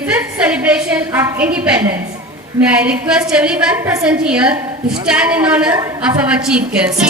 75th celebration of independence. May I request everyone present here to stand in honor of our chief guest.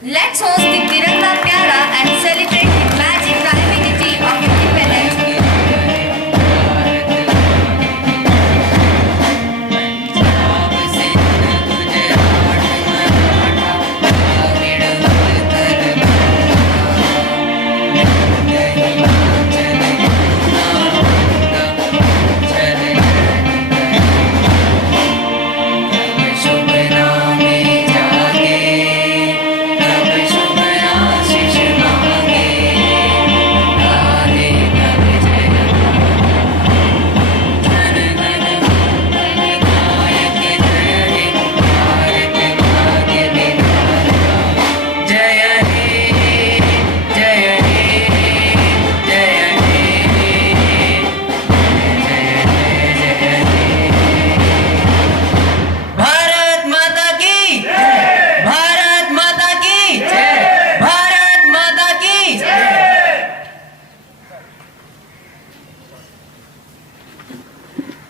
Let's host the Tiranga Pyara and celebrate the magic divinity of independence.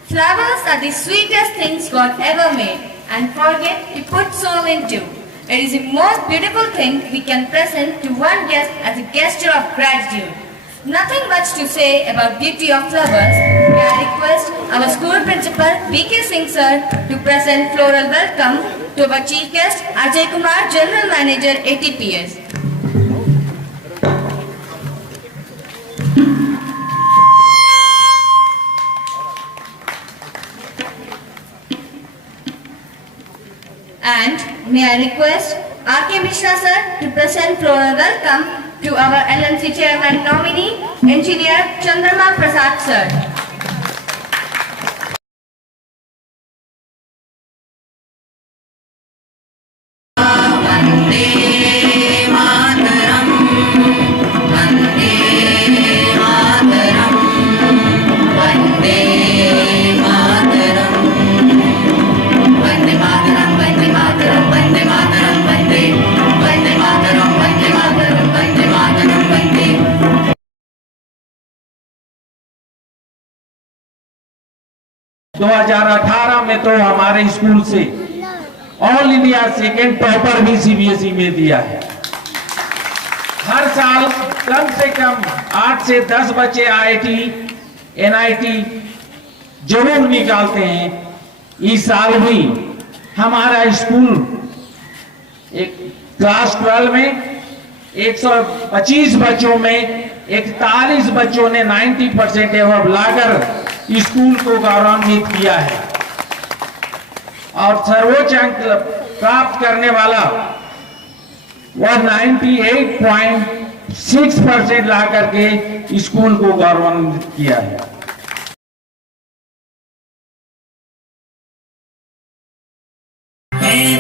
Flowers are the sweetest things God ever made and forget to put soul into. It is the most beautiful thing we can present to one guest as a gesture of gratitude. Nothing much to say about beauty of flowers. May I request our school principal B.K. Singh sir to present floral welcome to our chief guest Ajay Kumar, General Manager ATPS. And may I request R.K. Mishra sir to present floral welcome to our LNC chairman nominee, Engineer Chandrama Prasad sir. दो 2018 में तो हमारे school से all India second topper भी CBSE में दिया है। हर साल कम से कम 8 से 10 बच्चे आईआईटी एनआईटी जरूर निकालते हैं। इस साल भी हमारा स्कूल एक क्लास 12 में 125 बच्चों में 41 बच्चों ने 90% एवं लाकर स्कूल को गौरवान्वित किया है और सर्वोच्च अंक प्राप्त करने वाला वह 98.6% ला करके स्कूल को गौरवान्वित किया है।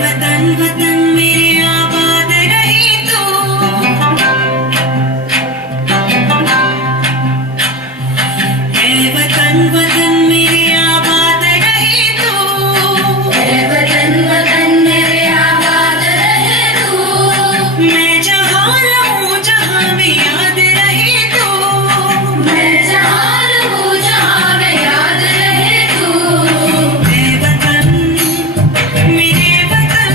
वतन वतन मेरे आबाद रही तो वतन वतन मेरे आबाद रही तो वतन वतन मेरे आबाद रहे तो मैं जहाँ रहूँ जहाँ में याद रहे तो मैं जहाँ रहूँ जहाँ में याद रहे तो वतन मेरे वतन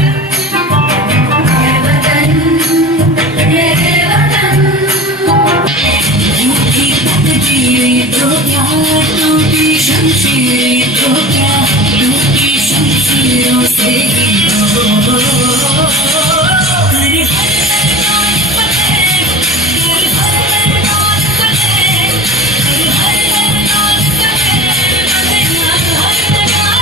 तो क्या, टूटी शमशीरें तो क्या, टूटी शमशीरों से ही हो। हर हर मैदान फतेह, हर हर मैदान फतेह, हर हर मैदान फतेह, मैदान हर मैदान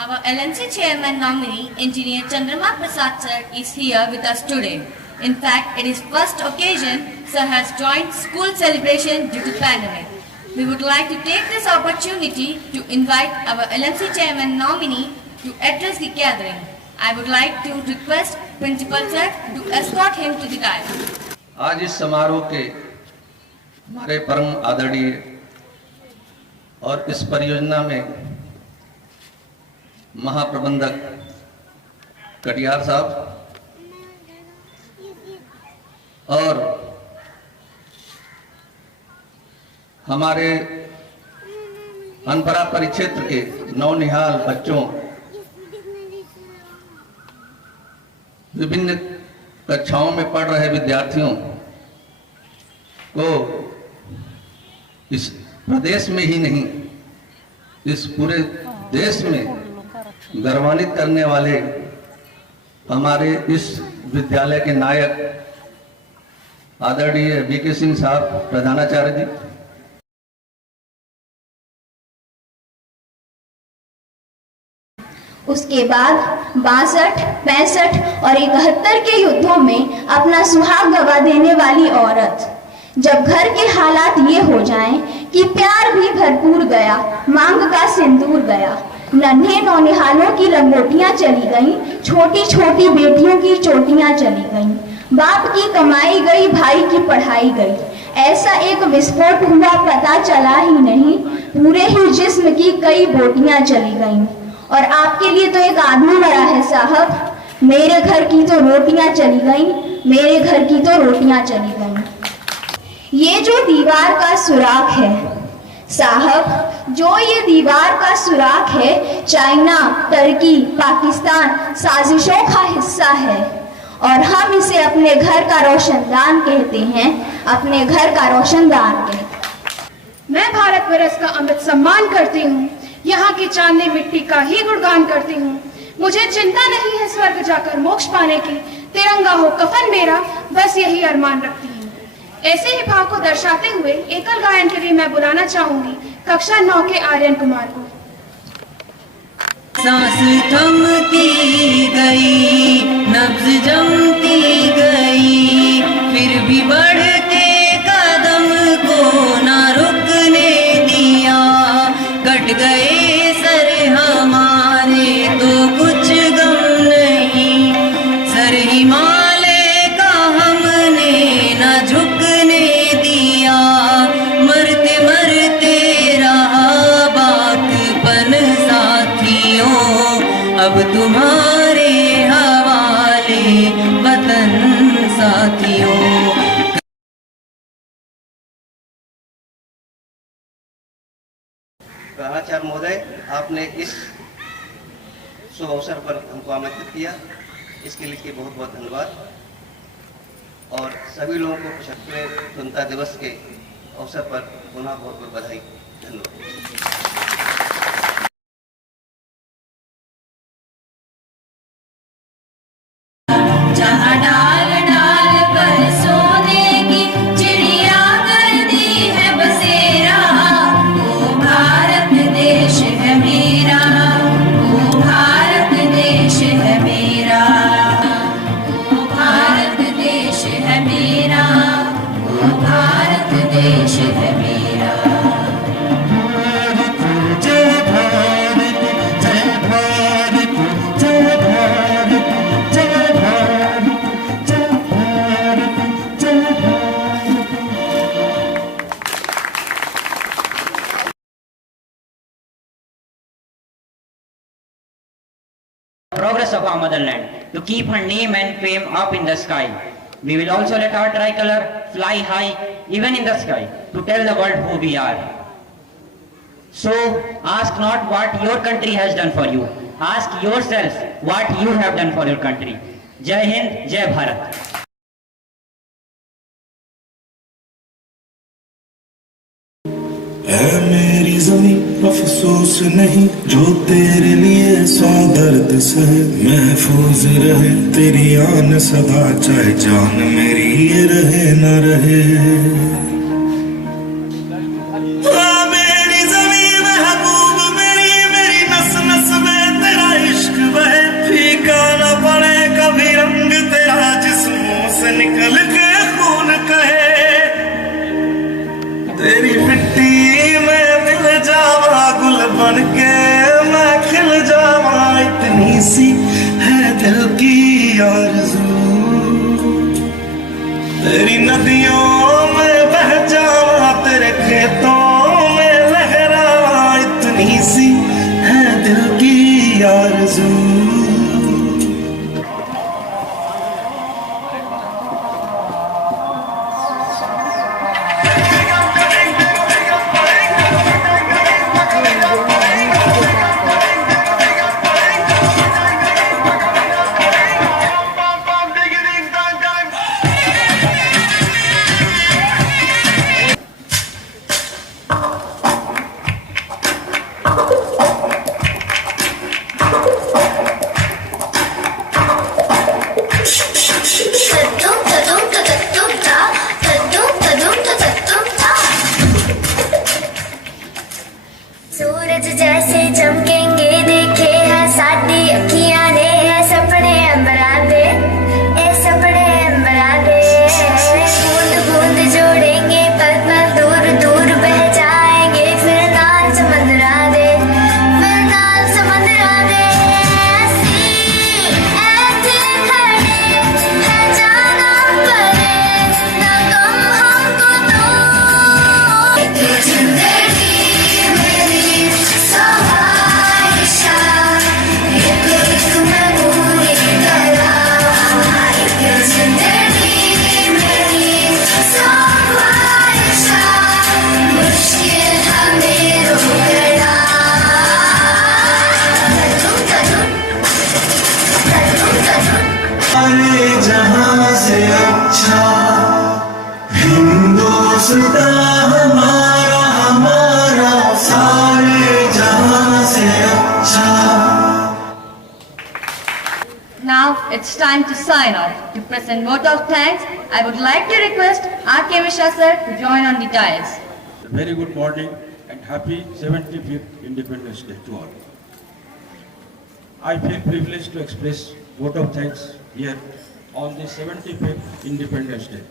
Our LNC chairman nominee, Engineer Chandrama Prasad sir, is here with us today. In fact, it is first occasion sir has joined school celebration due to pandemic. We would like to take this opportunity to invite our LNC chairman nominee to address the gathering. I would like to request Principal sir to escort him to the dais. आज इस समारोह के हमारे परम आदरणीय और इस परियोजना में महाप्रबंधक कटियार साहब और हमारे अनपरा परिक्षेत्र के नौनिहाल बच्चों, विभिन्न कक्षाओं में पढ़ रहे विद्यार्थियों को इस प्रदेश में ही नहीं, इस पूरे देश में गौरवान्वित करने वाले हमारे इस विद्यालय के नायक आदरणीय वीके सिंह साहब प्रधानाचार्य जी, उसके बाद 62, 65 और 71 के युद्धों में अपना सुहाग गवा देने वाली औरत। जब घर के हालात ये हो जाएं कि प्यार भी भरपूर गया, मांग का सिंदूर गया, नन्हे नौनिहालों की लंगोटियां चली गईं, छोटी छोटी बेटियों की चोटियां चली गईं, बाप की कमाई गई, भाई की पढ़ाई गई, ऐसा एक विस्फोट हुआ पता चला ही नहीं, पूरे ही जिस्म की कई बोटियां चली गईं। और आपके लिए तो एक आदमी मरा है साहब, मेरे घर की तो रोटियां चली गईं, मेरे घर की तो रोटियां चली गईं। ये जो दीवार का सुराख है साहब, जो ये दीवार का सुराख है, चाइना, टर्की, पाकिस्तान साजिशों का हिस्सा है और हम इसे अपने घर का रोशनदान कहते हैं, अपने घर का रोशनदान कहते हैं। मैं भारत वर्ष का अमृत सम्मान करती हूँ, यहाँ की चांदनी मिट्टी का ही गुणगान करती हूँ। मुझे चिंता नहीं है स्वर्ग जाकर मोक्ष पाने की, तिरंगा हो कफन मेरा, बस यही अरमान रखती हूँ। ऐसे ही भाव को दर्शाते हुए एकल गायन के लिए मैं बुलाना चाहूंगी कक्षा 9 के आर्यन कुमार को। सांस थमती गई, नब्ज जमती गई, फिर भी बढ़ते कदम को ना रुकने दिया। कट गए सर हमारे तो कुछ गम नहीं, सर हिमालय का हमने ना झुकने दिया। मरते मरते रहा बातपन साथियों, अब तुम्हारे हवाले वतन साथियों। प्रधानाचार्य महोदय, आपने इस शुभ अवसर पर हमको आमंत्रित किया, इसके लिए बहुत बहुत धन्यवाद। और सभी लोगों को 75वें स्वतंत्रता दिवस के अवसर पर पुनः बहुत बहुत बधाई। धन्यवाद। जहाँ डाल डाल पर सोने की चिड़िया कर दी देश है मेरा। जय भारत जय भारत जय भारत जय भारत जय भारत जय Bharat. Progress of our motherland, to keep her name and fame up in the sky. We will also let our tricolor fly high, even in the sky, to tell the world who we are. So, ask not what your country has done for you. Ask yourself what you have done for your country. Jai Hind, Jai Bharat. ऐ मेरी ज़मीं अफसोस नहीं जो तेरे लिए सौ दर्द सहे, महफूज रहे तेरी आन सदा चाहे जान मेरी ये रहे न रहे। मेरी ज़मीं महबूब मेरी मेरी नस नस में तेरा इश्क बहे, फीका न पड़े कभी रंग तेरा जिस्मों से निकल के खून कहे। तेरी मिट्टी में मिल जावा गुल बन के मैं खिल जावा, इतनी सी है दिल की आरज़ू। तेरी नदियों में बह जावा तेरे खेतों में लहरावा, इतनी सी है दिल की आरज़ू। सूरज जैसे चमकेंगे देखे है साडी अखियां ने, है सपने अंबरा दे ए सपने अंबरा दे। बूंद बूंद जोड़ेंगे पल पल दूर दूर बह जाएंगे, फिर नाल समंदरा दे फिर नाल समंदरा दे। ऐसी ऐसे खड़े है जाना पड़े ना गम हमको तो। एक जिंदगी मेरी सवारिशा, एक मैं पूरी तरह। एक जिंदगी मेरी सवारिशा, मुश्किल हमें रोकना। सारे जहां से अच्छा हिंदुस्तान हमारा हमारा, सारे जहां से अच्छा। Now it's time to sign off. To present vote of thanks, I would like to request R.K. Mishra sir to join on the dais. Very good morning and happy 75th Independence Day to all. I feel privileged to express vote of thanks here on the 75th Independence Day.